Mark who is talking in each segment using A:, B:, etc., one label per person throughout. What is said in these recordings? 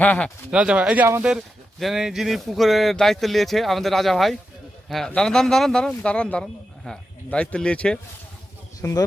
A: হ্যাঁ হ্যাঁ রাজা ভাই, এই যে আমাদের যিনি যিনি পুকুরের দায়িত্ব নিয়েছে, আমাদের রাজা ভাই। হ্যাঁ দাঁড়ান দাঁড়ান দাঁড়ান দাঁড়ান দাঁড়ান দাঁড়ান হ্যাঁ দায়িত্ব নিয়েছে। সুন্দর।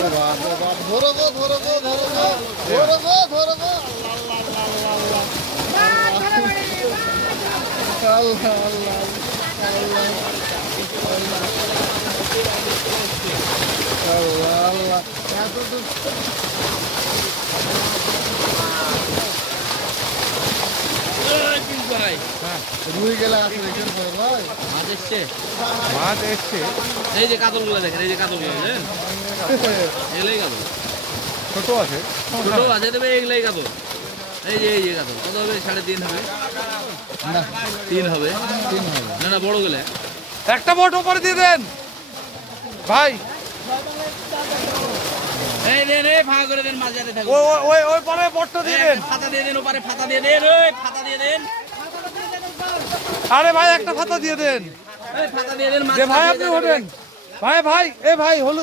B: হ্যাঁ
C: ধরো গো ধরো গো ধরো গো ধরো গো ধরো গো আল্লাহ আল্লাহ আল্লাহ আল্লাহ এত রুই গেলে আছে ভাই
D: মাছ এসছে।
A: মাছ এসছে।
D: এই যে কাতলগুলো দেখেন এই যে কাতলগুলো বুঝলেন এগুলাই কাতল
A: ছোট আছে।
D: ছোট আছে তবে এগুলাই এই যে এই যে কত হবে? সাড়ে তিন হবে। তিন হবে।
C: তিন হবে।
D: না না বড় গেলে।
A: একটা বোট ওপরে দিয়ে দেন। ভাই।
D: এই দেন এই ফাঁকা করে দেন থাকুক
A: ওই ওই- ওই ওই পরে বোটটা দিয়ে দেন।
D: ফাতা দিয়ে দেন ওপারে ফাতা দিয়ে দেন ওই ফাতা দিয়ে দেন।
A: আরে ভাই একটা খাতা দিয়ে দেন।
D: ফাতা দিয়ে দেন
A: ভাই আপনি। ওঠেন। ভাই ভাই এ ভাই হলো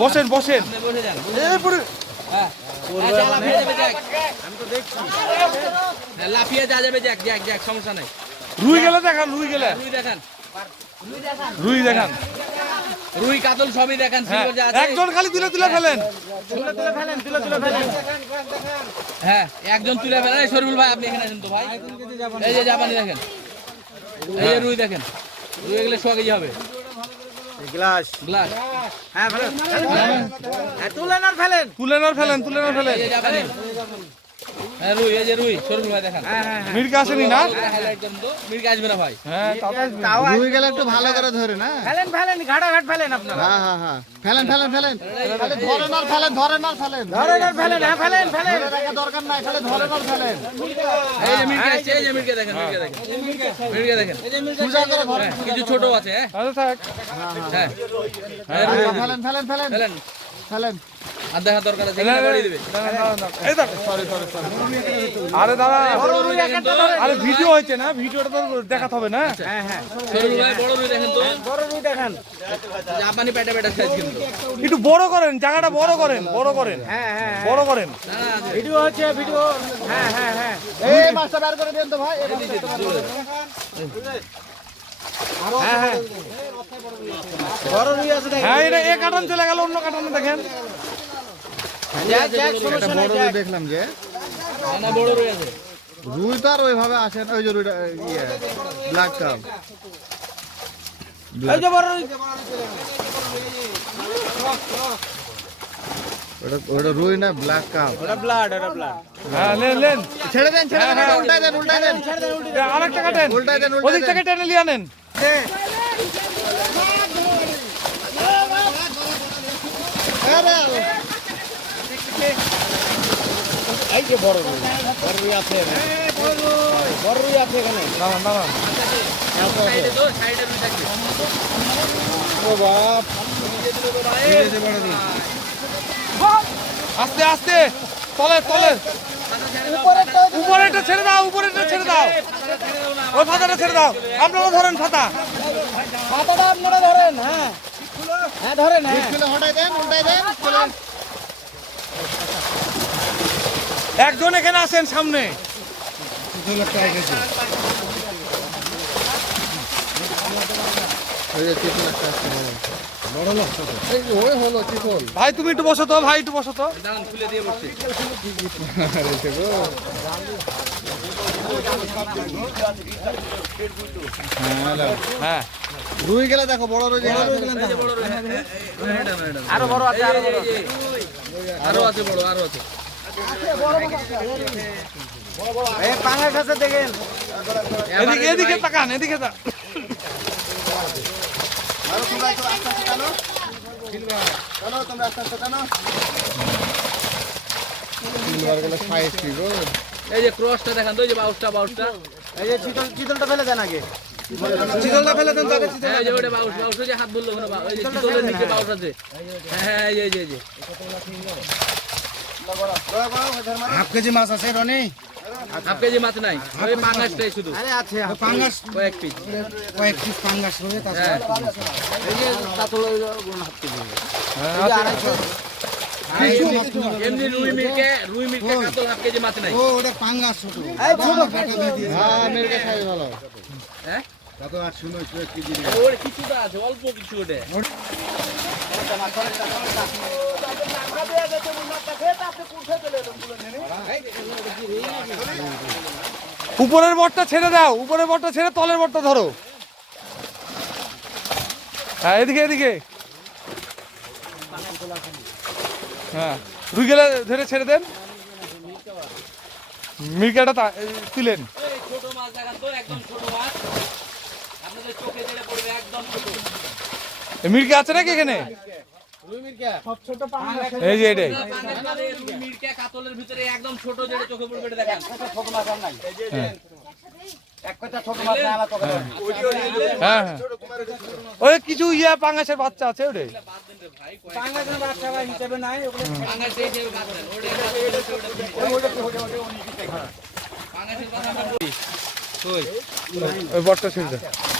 A: বসেন বসেন।
D: আপনি বসে যান বসে
A: এই পুরো
D: হ্যাঁ। হ্যাঁ, যা লাফিয়ে যাবে জ্যাক আমি তো দেখছি। লাফিয়ে যা যাবে সমস্যা নাই।
A: রুই গেলে দেখান রুই গেলে।
D: রুই দেখান।
A: রুই দেখান।
D: রুই কাতল সবই দেখান
A: হ্যাঁ
D: সিলভার যা আছে।
A: একজন খালি তুলে তুলে ফেলেন।
D: হ্যাঁ একজন তুলে ফেলেন। এই শরীফুল ভাই আপনি এখানে আছেন তো ভাই। এই যে জাপানি দেখেন। এই রুই দেখেন। রুই এগুলো শো কেজি হবে। গ্লাস। গ্লাস।
A: তুলে না ফেলেন। তুলে না ফেলেন
D: এই যে জাপানি হ্যাঁ রুই এই যে রুই শরীফুল ভাই দেখান।
A: মির্কা আসেনি না?
D: হ্যাঁ হাইলাইট করুন তো। মির্কা আসবে না ভাই।
A: হ্যাঁ তাও
C: রুই গেলে একটু ভালো করে ধরে না?
A: ফেলেন ফেলেন ঘাটাঘাট ফেলেন আপনারা।
C: হ্যাঁ হ্যাঁ হ্যাঁ। ফেলেন ফেলেন ফেলেন। ধরেন আর ফেলেন। ধরেন আর ফেলেন
A: ধরেন আর ফেলেন। হ্যাঁ ফেলেন ফেলেন।
C: দরকার নাই খালি ধরেন আর ফেলেন।
D: এই যে মির্কা এই যে মির্কা দেখেন মির্কা দেখেন। মির্কা দেখেন।
C: সোজা করে ধরেন
D: হ্যাঁ, কিছু ছোট আছে হ্যাঁ।
A: আচ্ছা থাক।
D: হ্যাঁ
C: হ্যাঁ, ফেলেন ফেলেন ফেলেন।
D: ফেলেন।
C: ফেলেন।
D: আর দেখা দরকার আছে
A: দাদা আরে ভিডিও হয়েছে না? ভিডিওটা তো দেখাতে হবে না?
D: শরীফুল ভাই বড় রুই দেখেন তো। বড় রুই দেখেন। জাপানি পেটা পেটা সাইজ কিন্তু
A: একটু বড় করেন জায়গাটা বড় করেন বড় করেন। বড় করেন।
D: না না আছে।
C: এই মাছটা বের করে দেন তো ভাই এই দেন।
A: হ্যাঁ এটা এ কাটান চলে গেল অন্য কাটানে দেখেন।
C: বড় দেখলাম যে
D: না না বড় রুই আছে
C: রুই তো আর ওইভাবে আসে না ওই যে রুইটা ইয়ে ব্ল্যাক কাপ ওটা ওটা রুই না ব্ল্যাক কাপ
A: হ্যাঁ লেন লেন
C: ছেড়ে দেন ছেড়ে দেন এটা উল্টাই দেন উল্টাই দেন
A: এ, আরেকটা কাটেন
C: উল্টাই দেন উল্টাই
A: ওদিক
C: দেন
A: থেকে টেনে লিয়ে আনেন
C: আরে, আরে। এই যে বড় রুই বড় রুই আছে বড় রুই। আছে এখানে।
A: দাঁড়ান দাঁড়ান।
D: সাইডে তো সাইডে রুই থাকবে
C: ও বাপ।
A: আস্তে আস্তে। তলে তলে। উপরেটা ছেড়ে দাও উপরেটা ছেড়ে দাও। ওই ফাতাটা ছেড়ে দাও। আপনারা ধরেন ফাতা
C: ডিসপ্লে হটাই দেন উল্টাই দেন চলে যান।
A: একজন এখানে আসেন সামনে
C: আছে,
A: ভাই তুমি একটু বসো তো ভাই একটু বসো তো
C: আরে।
A: হ্যাঁ
C: রুই গেলে দেখো বড়
D: এটা না। আরও বড় আছে আরও বড় আরও আছে
A: এদিকে এদিকে তাকান এদিকে তাকান।
C: তোমরা আস্তে আস্তে টানো।
D: এই যে ক্রসটা দেখান তো এই যে বাউসটা বাউসটা
C: এই যে চিতল চিতলটা ফেলে দেন আগে।
D: এই যে ওটা বাউস বাউস যে হাত বলল ওখানে এই যে চিতলের নিচে বাউস আছে। হ্যাঁ এই যে এই যে, এই যে।
C: হাফ কেজি মাছ আছে রনি?
D: হাফ কেজি মাছ নাই ওই পাঙ্গাসটাই শুধু।
C: আরে আছে পাঙ্গাস
D: কয়েক পিস।
C: কয়েক পিস পাঙ্গাস রয়ে
D: হ্যাঁ।
C: এই যে কাতল হাফ কেজি।
D: এমনি রুই মিরকে রুই মিরকে কাতল হাফ কেজি মাছ নাই।
C: ও ওটা পাঙ্গাস ছোট। হ্যাঁ মিরকে সাইজ ভালো।
D: হ্যাঁ?
C: কত আর শুনো এক কেজি
D: ওটা কিছুটা আছে অল্প কিছু ওটা।
A: উপরের বটটা ছেড়ে দাও উপরের বটটা ছেড়ে তলের বটটা ধরো। হ্যাঁ এদিকে এদিকে। হ্যাঁ রুই গেলে ধরে ছেড়ে দেন। মির্কাটা তুলেন।
D: ছোট মাছ দেখান তো একদম ছোট মাছ আপনাদের চোখে যেটা পড়বে একদম ছোট
A: এ, মির্কা আছে নাকি এখানে? এই যে এটাই।
D: পাঙ্গাস রুই মিরকে কাতলের ভিতরে একদম ছোট যেটা চোখে পড়বে এটা দেখান।
A: ওই কিছু ইয়া পাঙ্গাসের বাচ্চা আছে
D: এই যে পাঙ্গাসের বলি।
A: ওই বটটা ছেড়ে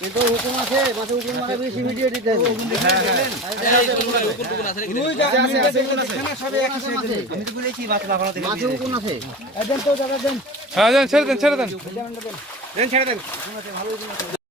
D: কিন্তু
C: হুকুম আছে মাঝে হুকুম মানে বেশি ভিডিও দিতে হবে।
D: হুকুম কোন আছে আছে আছে
C: আমি তো বলেছি মাঝে হুকুম আছে। দেন তো দাদা দেন।
A: হ্যাঁ দেন ছেড়ে দেন ছেড়ে দেন।
C: দেন ছেড়ে দেন।